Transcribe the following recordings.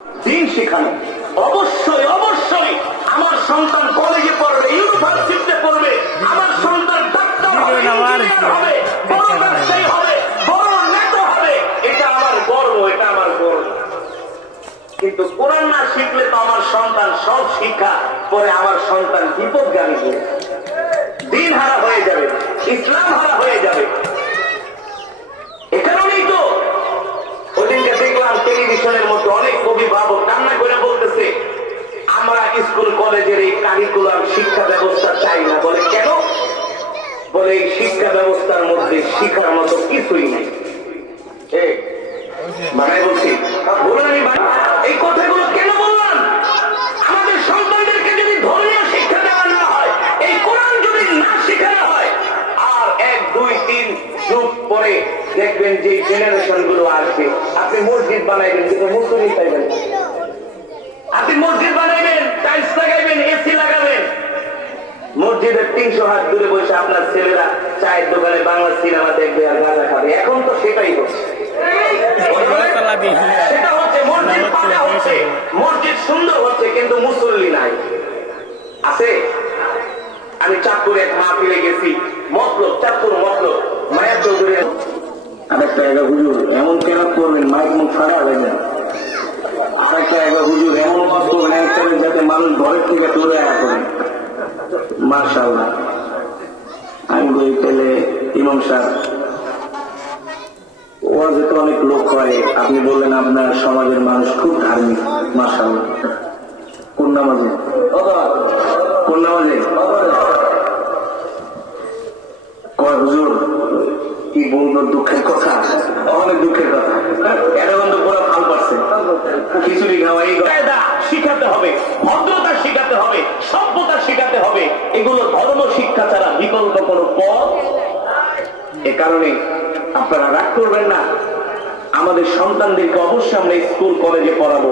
দিন শেখানো। অবশ্যই অবশ্যই আমার সন্তান কলেজে পড়বে, ইউনিভার্সিটিতে পড়বে, আমার সন্তান ডাক্তার হবে, ইঞ্জিনিয়ার হবে, বড় ব্যবসায়ী হবে, বড় নেতা হবে, এটা আমার গর্ব, এটা আমার গর্ব। কিন্তু কোরআন না শিখলে তো আমার সন্তান সব শিক্ষা পরে আমার সন্তান বিপদগামী হবে, দিন হারা হয়ে যাবে, ইসলাম হারা হয়ে যাবে। এ কারণেই তো ওদিনকে দেখলাম টেলিভিশনের মধ্যে অনেক অভিভাবক কান্না করে বলতেছে, আমরা স্কুল কলেজের এই কারিকুলাম শিক্ষা ব্যবস্থা চাই না। বলে কেন? বলে এই শিক্ষা ব্যবস্থার মধ্যে শিক্ষার মতো কিছুই নেই। মানে বলছি এই কথাগুলো কেন বললাম? আমাদের সন্তানদেরকে যদি ধর্মীয় শিক্ষা দেওয়া না হয়, এই কোরআন যদি না শেখানো হয়, আর 1, 2, 3 যুগ পরে দেখবেন যে জেনারেশন গুলো আসবে, আপনি মসজিদ বানাইবেন কিন্তু মুসলিম পাইবেন, আপনি মসজিদ বানাইবেন, টাইলস লাগাইবেন, এসি লাগাবেন, মসজিদের 300 হাত দূরে বসে আপনার ছেলেরা চায়ের দোকানে বাংলা সিনেমা দেখবে আর গাঁজা খাবে। এখন তো সেটাই হচ্ছে, সেটা হচ্ছে মসজিদ পাকা হচ্ছে, মসজিদ সুন্দর হচ্ছে, কিন্তু মুসল্লি নাই। আছে? আমি চাঁদপুরে এক মাহফিলে গেছি, মতলব চাঁদপুর মতলব মায়া চৌধুরী আরেকটা এগা হুজুর এমন কেন করবেন মাইক মুখ ছাড়া হয়ে যায়, আরেকটা এগা হুজুর এমন মত করবেন যাতে মানুষ ঘরের থেকে দূরে আসা করেন। মাশাআল্লাহ, আমি বই পেলে ইমাম সাহেব ওয়াজে তো অনেক লোক হয়, আপনি বললেন আপনার সমাজের মানুষ খুব ধার্মিক। মাশাআল্লাহ, কোন নামাজে? কোন নামাজে? কয় হুজুর কি বলবো, দুঃখের কথা, অনেক দুঃখের কথা। এটা কিন্তু পুরো ফাল পাচ্ছে, খিচুড়ি খাওয়া এই শিখাতে হবে, ভদ্রতা শিখাতে হবে, সভ্যতা শিখাতে হবে। এগুলো ধর্ম শিক্ষা ছাড়া বিকল্প কোনো পথ। এ কারণে আপনারা রাগ করবেন না, আমাদের সন্তানদেরকে অবশ্যই আমরা স্কুল কলেজে পড়াবো,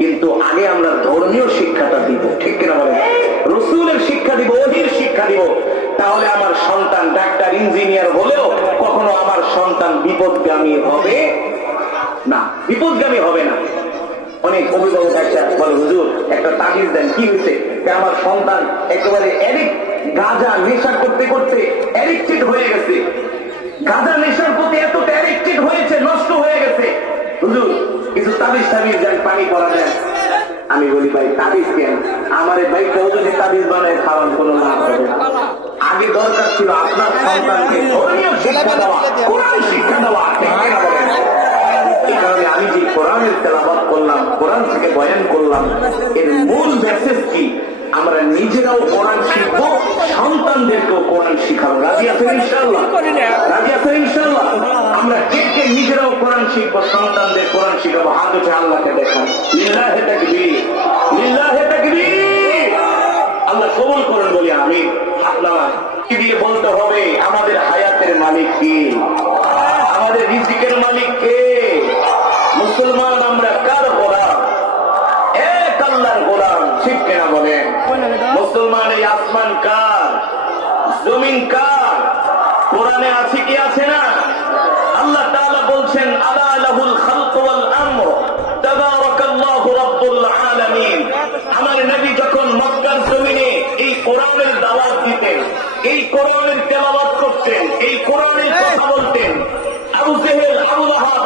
কিন্তু আগে আমরা ধর্মীয় শিক্ষাটা দিব, ঠিক কিনা বলেন? রসুলের শিক্ষা দিব, ওহীর শিক্ষা দিব, তাহলে আমার সন্তান ডাক্তার ইঞ্জিনিয়ার হলেও কখনো আমার সন্তান বিপদগামী হবে না, বিপদগামী হবে না। অনেক অভিভাবক একটা বলে, হুজুর একটা তাবিজ দেন। কি হয়েছে? আমার সন্তান একেবারে গাঁজা নেশা করতে করতে অ্যাডিক্টেড হয়ে গেছে, গাঁজা নেশার প্রতি এতটা অ্যাডিক্টেড হয়েছে, নষ্ট হয়ে গেছে। হুজুর কিছু তাবিজ দেন, পানি পড়া দেন। আমি বলি, ভাই তাবিজ কেন? আমার ভাই কেউ যদি তাবিজ বানায় খাওয়ান কোনো লাভ হবে না। আগে দরকার ছিল আপনার সন্তানকে ধর্মীয় শিক্ষা দেওয়া, কোরআন শিক্ষা দেওয়া। এই কারণে আমি যে কোরআনের তেলাওয়াত করলাম, কোরআন থেকে বয়ান করলাম, এর মূল মেসেজ কি? আমরা নিজেরাও কোরআন শিখবো, সন্তানদেরকেও কোরআন শিখাবো। রাজি আছেন ইনশাআল্লাহ? রাজি আছেন ইনশাআল্লাহ? আমরা কে কে নিজেরাও কোরআন শিখবো, সন্তানদের কোরআন শিখাবো? হাত উঠে আল্লাহকে দেখান। লিল্লাহি তাকবীর, লিল্লাহি তাকবীর। আল্লাহ কবুল করেন বলি আমিন। আপনারা কি দিয়ে বলতে হবে, আমাদের হায়াতের মালিক কে, আমাদের রিজিকের মালিক কে? মুসলমান আমরা কার গোলাম? এক আল্লাহর গোলাম, ঠিক কিনা বলেন? মুসলমান এই আসমান কার, জমিন কার? কোরআনে আছে কি আছে না? আল্লাহ তাআলা বলছেন, আলা লাহুল খালকু ওয়াল আমর তাবারাকাল্লাহু রাব্বুল আলামিন। আমার নবী যখন মক্কার জমিনে এই কোরআনের দাওয়াত দিতেন, এই কোরআনের তেলাওয়াত করতেন, এই কোরআনের কথা বলতেন, আবু জেহেল, আবু লাহাব,